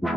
Hello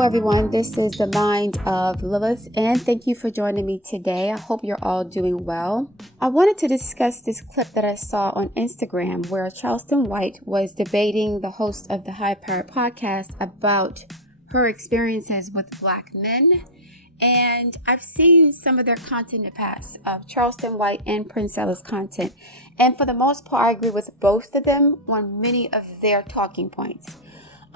everyone, this is the Mind of Lilith, and thank you for joining me today. I hope you're all doing well. I wanted to discuss this clip that I saw on Instagram where Charleston White was debating the host of the High Power podcast about her experiences with Black men. And I've seen some of their content in the past, of Charleston White and Princella's content. And for the most part, I agree with both of them on many of their talking points.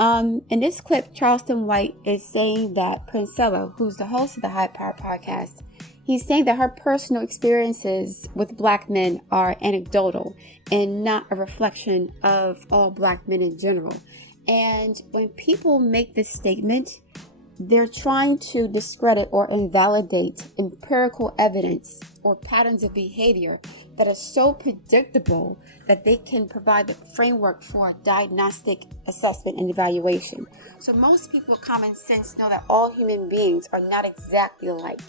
In this clip, Charleston White is saying that Princella, who's the host of the High Power podcast, he's saying that her personal experiences with Black men are anecdotal and not a reflection of all Black men in general. And when people make this statement, they're trying to discredit or invalidate empirical evidence or patterns of behavior that are so predictable that they can provide the framework for diagnostic assessment and evaluation. So most people with common sense know that all human beings are not exactly alike,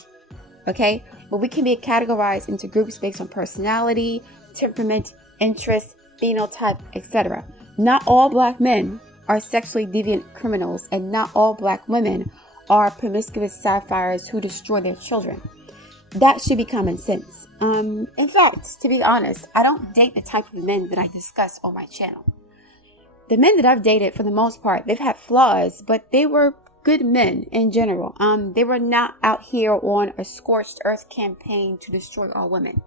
okay? But we can be categorized into groups based on personality, temperament, interests, phenotype, etc. Not all Black men are sexually deviant criminals, and not all Black women are promiscuous sapphires who destroy their children. That should be common sense. In fact, to be honest, I don't date the type of men that I discuss on my channel. The men that I've dated, for the most part, they've had flaws, but they were good men in general. They were not out here on a scorched earth campaign to destroy all women.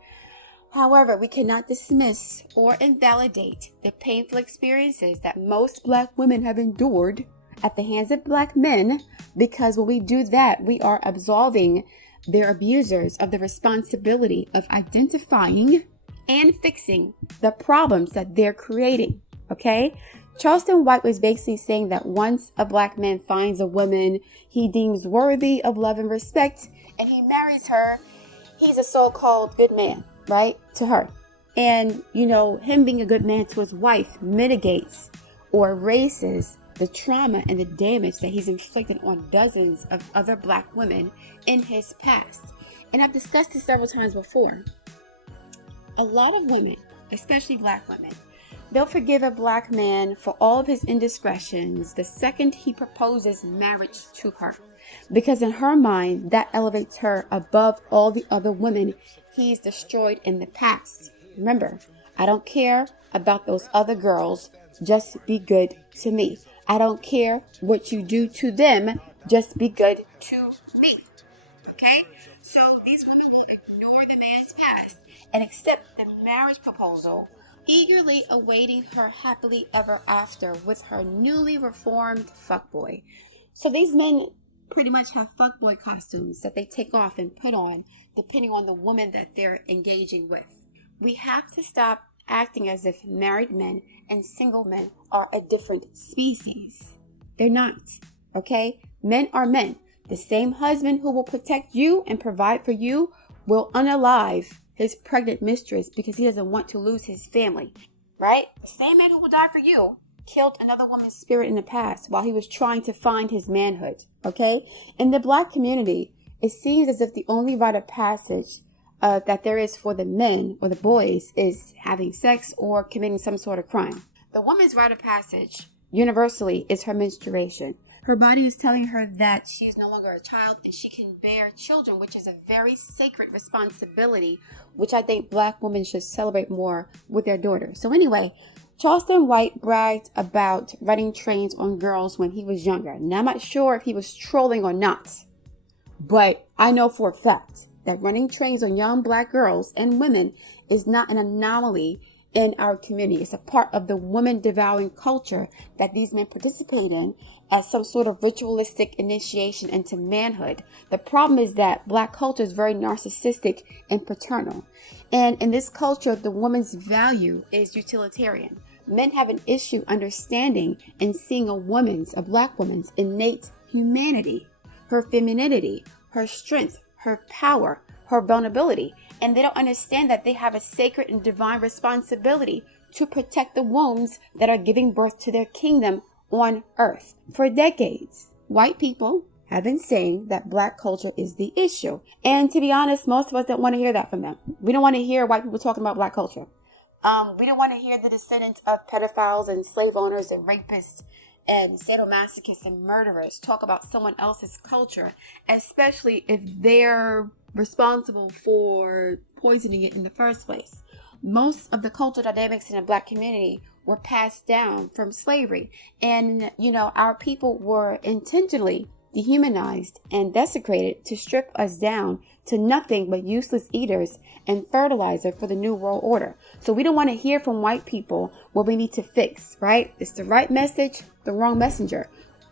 However, we cannot dismiss or invalidate the painful experiences that most Black women have endured at the hands of Black men, because when we do that, we are absolving their abusers of the responsibility of identifying and fixing the problems that they're creating, okay? Charleston White was basically saying that once a Black man finds a woman he deems worthy of love and respect, and he marries her, he's a so-called good man, right, to her. And, him being a good man to his wife mitigates or erases the trauma and the damage that he's inflicted on dozens of other Black women in his past. And I've discussed this several times before. A lot of women, especially Black women, they'll forgive a Black man for all of his indiscretions the second he proposes marriage to her, because in her mind, that elevates her above all the other women he's destroyed in the past. Remember, I don't care about those other girls, just be good to me. I don't care what you do to them, just be good to me. Okay? So these women will ignore the man's past and accept the marriage proposal, eagerly awaiting her happily ever after with her newly reformed fuckboy. So these men pretty much have fuckboy costumes that they take off and put on depending on the woman that they're engaging with. We have to stop acting as if married men and single men are a different species. They're not, okay? Men are men. The same husband who will protect you and provide for you will unalive his pregnant mistress because he doesn't want to lose his family, right? The same man who will die for you killed another woman's spirit in the past while he was trying to find his manhood, okay? In the Black community, it seems as if the only rite of passage that there is for the men or the boys is having sex or committing some sort of crime. The woman's rite of passage, universally, is her menstruation. Her body is telling her that she is no longer a child and she can bear children, which is a very sacred responsibility, which I think Black women should celebrate more with their daughters. So anyway, Charleston White bragged about running trains on girls when he was younger. Now, I'm not sure if he was trolling or not, but I know for a fact that running trains on young Black girls and women is not an anomaly in our community. It's a part of the woman-devouring culture that these men participate in as some sort of ritualistic initiation into manhood. The problem is that Black culture is very narcissistic and paternal. And in this culture, the woman's value is utilitarian. Men have an issue understanding and seeing a Black woman's innate humanity, her femininity, her strength, her power, her vulnerability, and they don't understand that they have a sacred and divine responsibility to protect the wombs that are giving birth to their kingdom on earth. For decades, white people have been saying that black culture is the issue. And to be honest, most of us don't want to hear that from them. We don't want to hear white people talking about black culture. We don't want to hear the descendants of pedophiles and slave owners and rapists and sadomasochists and murderers talk about someone else's culture, especially if they're responsible for poisoning it in the first place. Most of the cultural dynamics in the black community were passed down from slavery. And, our people were intentionally dehumanized and desecrated to strip us down to nothing but useless eaters and fertilizer for the New World Order. So we don't want to hear from white people what we need to fix, right? It's the right message, the wrong messenger.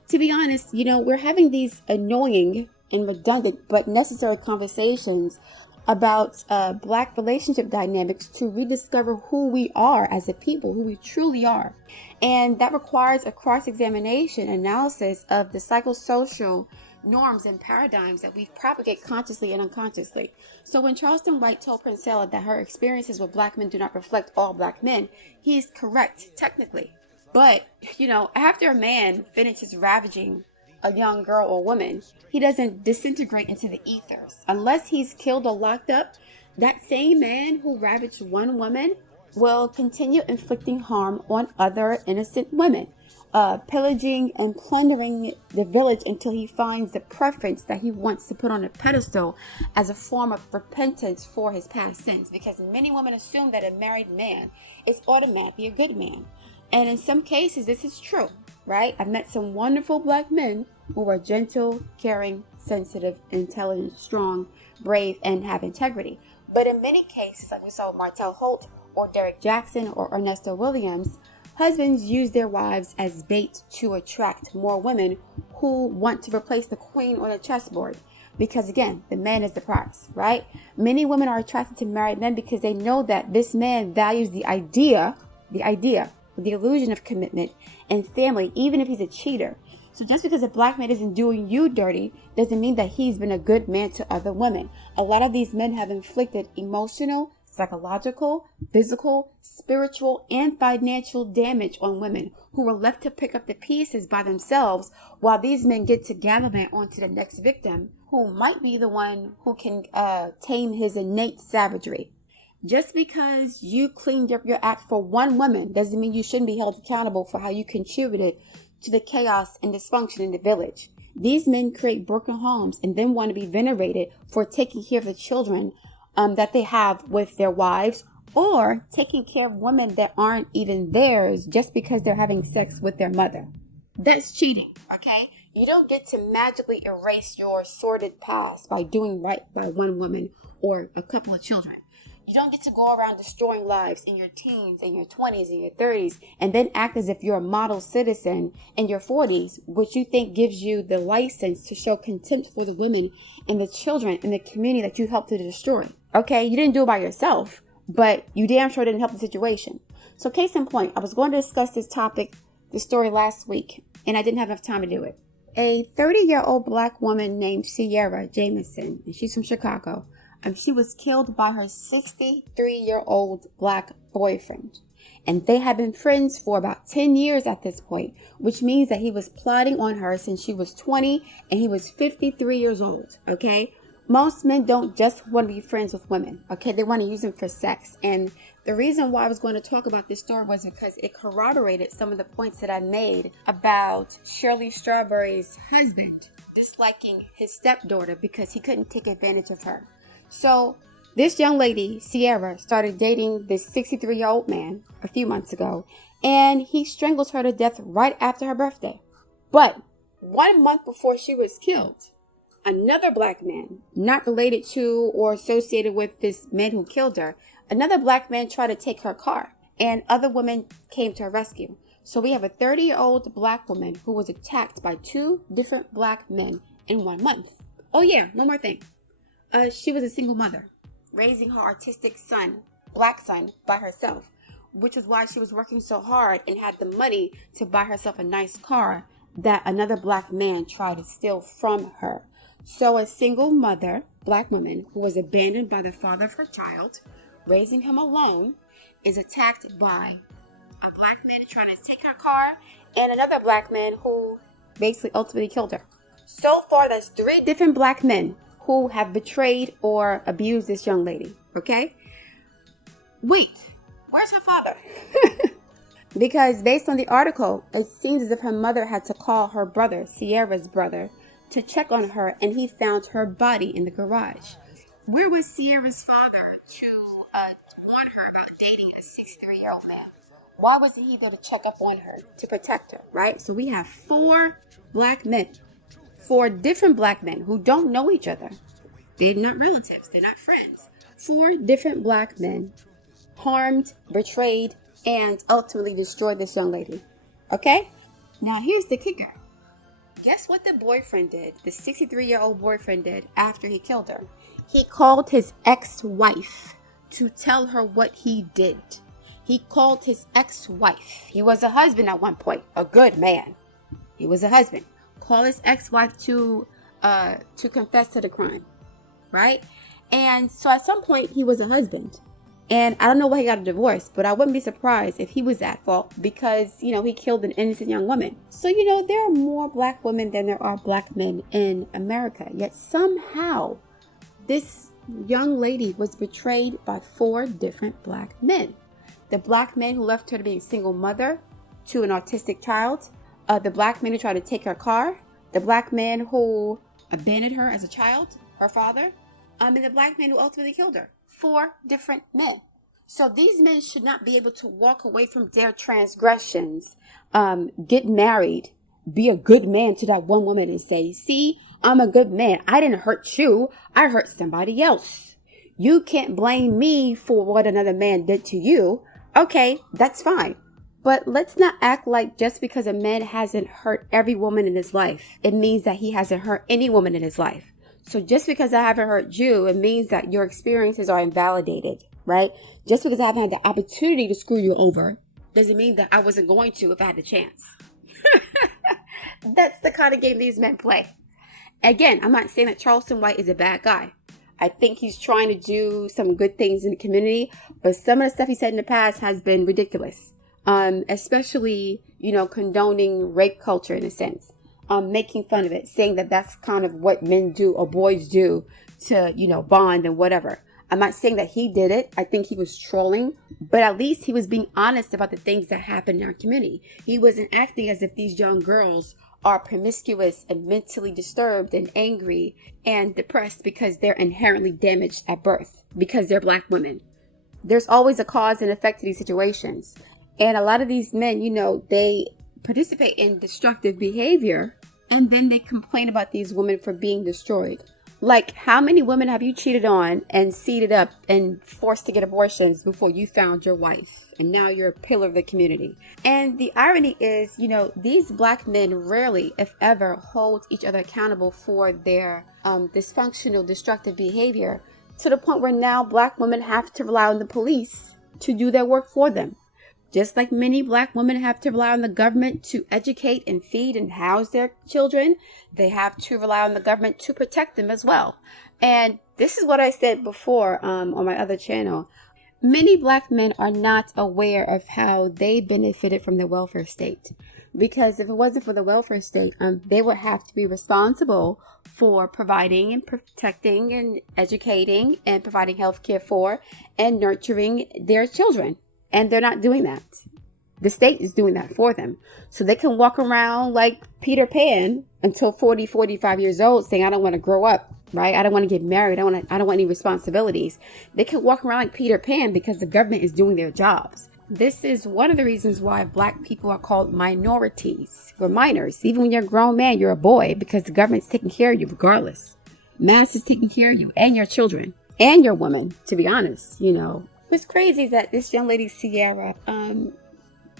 To be honest, we're having these annoying and redundant but necessary conversations about black relationship dynamics to rediscover who we are as a people, who we truly are. And that requires a cross-examination analysis of the psychosocial norms and paradigms that we propagate consciously and unconsciously. So when Charleston White told Princella that her experiences with black men do not reflect all black men, he's correct technically. But, after a man finishes ravaging a young girl or woman, he doesn't disintegrate into the ethers. Unless he's killed or locked up, that same man who ravaged one woman will continue inflicting harm on other innocent women, pillaging and plundering the village until he finds the preference that he wants to put on a pedestal as a form of repentance for his past sins. Because many women assume that a married man is automatically a good man. And in some cases, this is true, right? I've met some wonderful black men who are gentle, caring, sensitive, intelligent, strong, brave, and have integrity. But in many cases, like we saw with Martell Holt or Derek Jackson or Ernesto Williams, husbands use their wives as bait to attract more women who want to replace the queen on a chessboard. Because again, the man is the prize, right? Many women are attracted to married men because they know that this man values the illusion of commitment and family, even if he's a cheater. So just because a black man isn't doing you dirty doesn't mean that he's been a good man to other women. A lot of these men have inflicted emotional, psychological, physical, spiritual, and financial damage on women who were left to pick up the pieces by themselves while these men get to gallivant onto the next victim, who might be the one who can tame his innate savagery. Just because you cleaned up your act for one woman doesn't mean you shouldn't be held accountable for how you contributed to the chaos and dysfunction in the village. These men create broken homes and then want to be venerated for taking care of the children that they have with their wives, or taking care of women that aren't even theirs just because they're having sex with their mother. That's cheating, okay? You don't get to magically erase your sordid past by doing right by one woman or a couple of children. You don't get to go around destroying lives in your teens, in your 20s, in your 30s, and then act as if you're a model citizen in your 40s, which you think gives you the license to show contempt for the women and the children in the community that you helped to destroy. Okay, you didn't do it by yourself, but you damn sure didn't help the situation. So case in point, I was going to discuss this story last week, and I didn't have enough time to do it. A 30-year-old black woman named Sierra Jamison, and she's from Chicago, she was killed by her 63-year-old black boyfriend. And they had been friends for about 10 years at this point, which means that he was plotting on her since she was 20 and he was 53 years old, okay? Most men don't just want to be friends with women, okay? They want to use them for sex. And the reason why I was going to talk about this story was because it corroborated some of the points that I made about Shirley Strawberry's husband disliking his stepdaughter because he couldn't take advantage of her. So this young lady, Sierra, started dating this 63-year-old man a few months ago, and he strangled her to death right after her birthday. But 1 month before she was killed, another black man, not related to or associated with this man who killed her, another black man tried to take her car, and other women came to her rescue. So we have a 30-year-old black woman who was attacked by 2 different black men in 1 month. Oh yeah, one more thing. She was a single mother, raising her autistic son, black son, by herself, which is why she was working so hard and had the money to buy herself a nice car that another black man tried to steal from her. So a single mother, black woman, who was abandoned by the father of her child, raising him alone, is attacked by a black man trying to take her car and another black man who basically ultimately killed her. So far, that's 3 different black men who have betrayed or abused this young lady, okay? Wait, where's her father? Because based on the article, it seems as if her mother had to call her brother, Sierra's brother, to check on her, and he found her body in the garage. Where was Sierra's father to warn her about dating a 63-year-old man? Why wasn't he there to check up on her, to protect her, right? So we have 4 black men, 4 different black men who don't know each other. They're not relatives, they're not friends. 4 different black men harmed, betrayed, and ultimately destroyed this young lady. Okay? Now here's the kicker. Guess what the boyfriend did, the 63-year-old boyfriend did after he killed her? He called his ex-wife to tell her what he did. He called his ex-wife. He was a husband at one point, a good man. He was a husband. Call his ex-wife to confess to the crime, right? And so at some point he was a husband. And I don't know why he got a divorce, but I wouldn't be surprised if he was at fault because, he killed an innocent young woman. So, there are more black women than there are black men in America. Yet somehow this young lady was betrayed by 4 different black men. The black man who left her to be a single mother to an autistic child. The black man who tried to take her car. The black man who abandoned her as a child, her father. And the black man who ultimately killed her. 4 different men. So these men should not be able to walk away from their transgressions, get married, be a good man to that one woman and say, see, I'm a good man. I didn't hurt you. I hurt somebody else. You can't blame me for what another man did to you. Okay, that's fine. But let's not act like just because a man hasn't hurt every woman in his life, it means that he hasn't hurt any woman in his life. So just because I haven't hurt you, it means that your experiences are invalidated, right? Just because I haven't had the opportunity to screw you over doesn't mean that I wasn't going to if I had the chance. That's the kind of game these men play. Again, I'm not saying that Charleston White is a bad guy. I think he's trying to do some good things in the community, but some of the stuff he said in the past has been ridiculous. Especially, condoning rape culture in a sense. Making fun of it, saying that that's kind of what men do or boys do to, bond and whatever. I'm not saying that he did it. I think he was trolling, but at least he was being honest about the things that happen in our community. He wasn't acting as if these young girls are promiscuous and mentally disturbed and angry and depressed because they're inherently damaged at birth because they're black women. There's always a cause and effect to these situations. And a lot of these men, they participate in destructive behavior and then they complain about these women for being destroyed. Like, how many women have you cheated on and seeded up and forced to get abortions before you found your wife? And now you're a pillar of the community. And the irony is, these black men rarely, if ever, hold each other accountable for their dysfunctional, destructive behavior to the point where now black women have to rely on the police to do their work for them. Just like many black women have to rely on the government to educate and feed and house their children, they have to rely on the government to protect them as well. And this is what I said before on my other channel. Many black men are not aware of how they benefited from the welfare state. Because if it wasn't for the welfare state, they would have to be responsible for providing and protecting and educating and providing health care for and nurturing their children. And they're not doing that. The state is doing that for them. So they can walk around like Peter Pan until 40, 45 years old saying, I don't want to grow up, right? I don't want to get married. I don't want any responsibilities. They can walk around like Peter Pan because the government is doing their jobs. This is one of the reasons why black people are called minorities. We're minors. Even when you're a grown man, you're a boy because the government's taking care of you regardless. Mass is taking care of you and your children and your woman, to be honest, What's crazy is that this young lady, Sierra,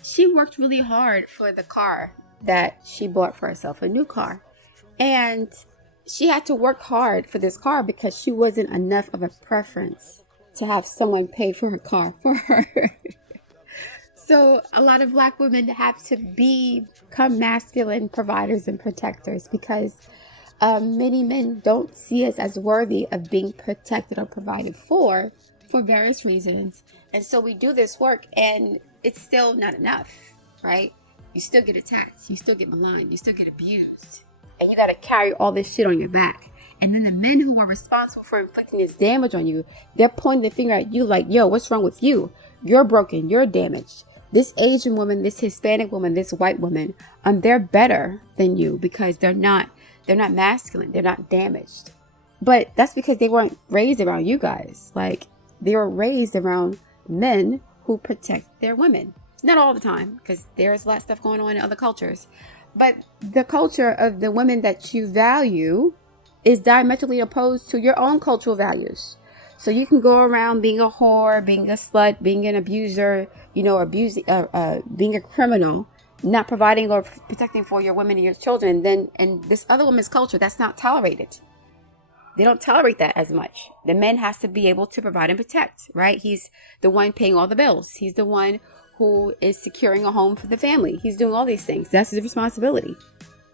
she worked really hard for the car that she bought for herself, a new car. And she had to work hard for this car because she wasn't enough of a preference to have someone pay for her car for her. So a lot of black women have to become masculine providers and protectors because many men don't see us as worthy of being protected or provided for various reasons. And so we do this work and it's still not enough, right? You still get attacked. You still get maligned. You still get abused. And you got to carry all this shit on your back. And then the men who are responsible for inflicting this damage on you, they're pointing the finger at you like, yo, what's wrong with you? You're broken. You're damaged. This Asian woman, this Hispanic woman, this white woman, they're better than you because they're not masculine. They're not damaged. But that's because they weren't raised around you guys. Like, they were raised around men who protect their women. Not all the time, because there's a lot of stuff going on in other cultures. But the culture of the women that you value is diametrically opposed to your own cultural values. So you can go around being a whore, being a slut, being an abuser, being a criminal, not providing or protecting for your women and your children. Then in this other woman's culture, that's not tolerated. They don't tolerate that as much. The man has to be able to provide and protect, right? He's the one paying all the bills. He's the one who is securing a home for the family. He's doing all these things. That's his responsibility.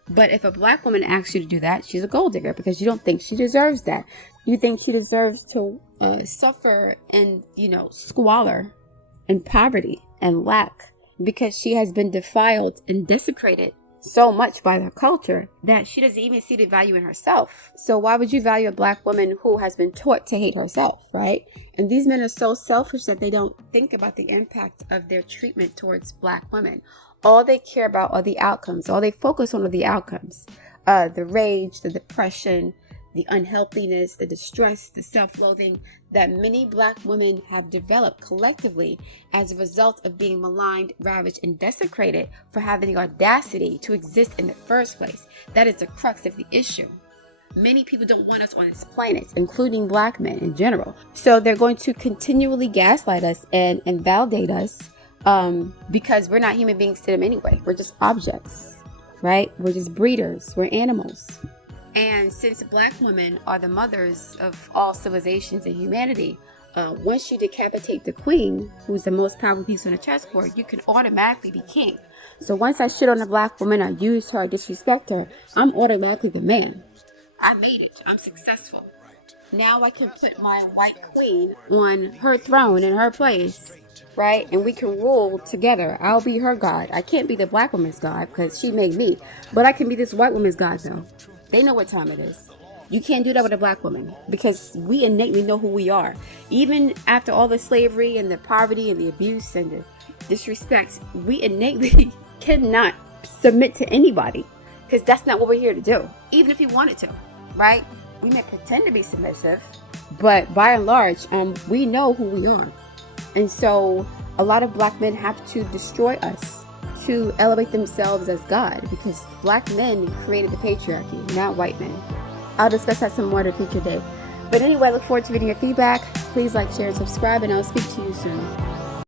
But if a black woman asks you to do that, she's a gold digger because you don't think she deserves that. You think she deserves to suffer in, squalor and poverty and lack because she has been defiled and desecrated so much by their culture that she doesn't even see the value in herself. So why would you value a black woman who has been taught to hate herself, right? And these men are so selfish that they don't think about the impact of their treatment towards black women. All they care about are the outcomes. All they focus on are the outcomes. The rage, the depression, the unhealthiness, the distress, the self-loathing that many black women have developed collectively as a result of being maligned, ravaged, and desecrated for having the audacity to exist in the first place. That is the crux of the issue. Many people don't want us on this planet, including black men in general. So they're going to continually gaslight us and validate us because we're not human beings to them anyway. We're just objects, right? We're just breeders. We're animals. And since black women are the mothers of all civilizations and humanity, once you decapitate the queen, who's the most powerful piece on the chessboard, you can automatically be king. So once I shit on a black woman, I use her, I disrespect her, I'm automatically the man. I made it. I'm successful. Now I can put my white queen on her throne in her place, right? And we can rule together. I'll be her god. I can't be the black woman's god because she made me, but I can be this white woman's god though. They know what time it is. You can't do that with a black woman because we innately know who we are. Even after all the slavery and the poverty and the abuse and the disrespect, we innately cannot submit to anybody because that's not what we're here to do. Even if we wanted to, right? We may pretend to be submissive, but by and large, we know who we are. And so a lot of black men have to destroy us to elevate themselves as God because black men created the patriarchy, not white men. I'll discuss that some more at a future date. But anyway, I look forward to reading your feedback. Please like, share, and subscribe, and I'll speak to you soon.